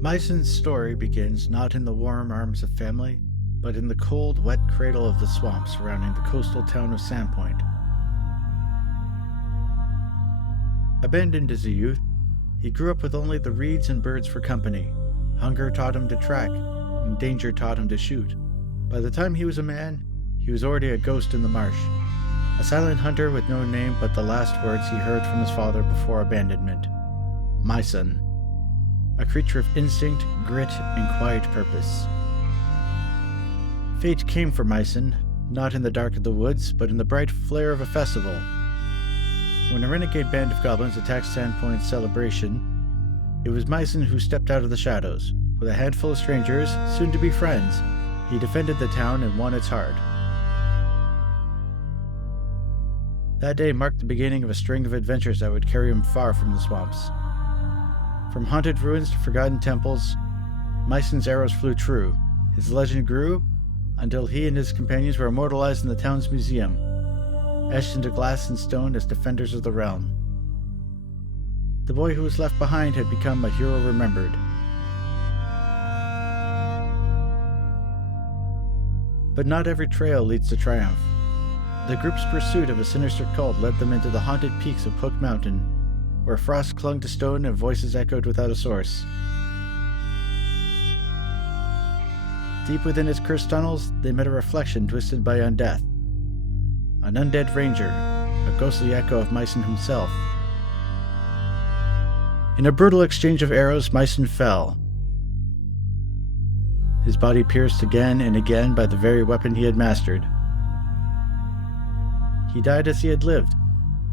Myson's story begins not in the warm arms of family, but in the cold, wet cradle of the swamp surrounding the coastal town of Sandpoint. Abandoned as a youth, he grew up with only the reeds and birds for company. Hunger taught him to track, and danger taught him to shoot. By the time he was a man, he was already a ghost in the marsh, a silent hunter with no name but the last words he heard from his father before abandonment. Myson, a creature of instinct, grit, and quiet purpose. Fate came for Myson, not in the dark of the woods, but in the bright flare of a festival. When a renegade band of goblins attacked Sandpoint's celebration, it was Myson who stepped out of the shadows. With a handful of strangers, soon to be friends, he defended the town and won its heart. That day marked the beginning of a string of adventures that would carry him far from the swamps. From haunted ruins to forgotten temples, Myson's arrows flew true. His legend grew until he and his companions were immortalized in the town's museum, etched into glass and stone as defenders of the realm. The boy who was left behind had become a hero remembered. But not every trail leads to triumph. The group's pursuit of a sinister cult led them into the haunted peaks of Hook Mountain, where frost clung to stone and voices echoed without a source. Deep within its cursed tunnels, they met a reflection twisted by undeath. An undead ranger, a ghostly echo of Myson himself. In a brutal exchange of arrows, Myson fell. His body pierced again and again by the very weapon he had mastered. He died as he had lived,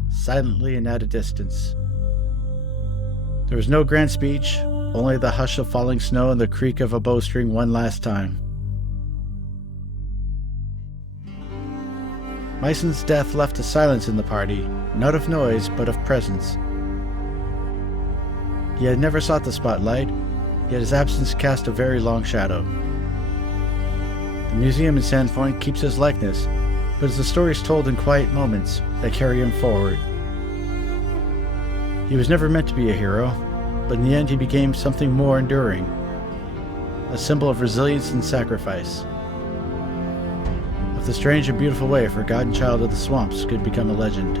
silently and at a distance. There was no grand speech, only the hush of falling snow and the creak of a bowstring one last time. Myson's death left a silence in the party, not of noise, but of presence. He had never sought the spotlight, yet his absence cast a very long shadow. The museum in Sandpoint keeps his likeness, but it's the stories told in quiet moments that carry him forward. He was never meant to be a hero, but in the end he became something more enduring, a symbol of resilience and sacrifice. Of the strange and beautiful way a forgotten child of the swamps could become a legend.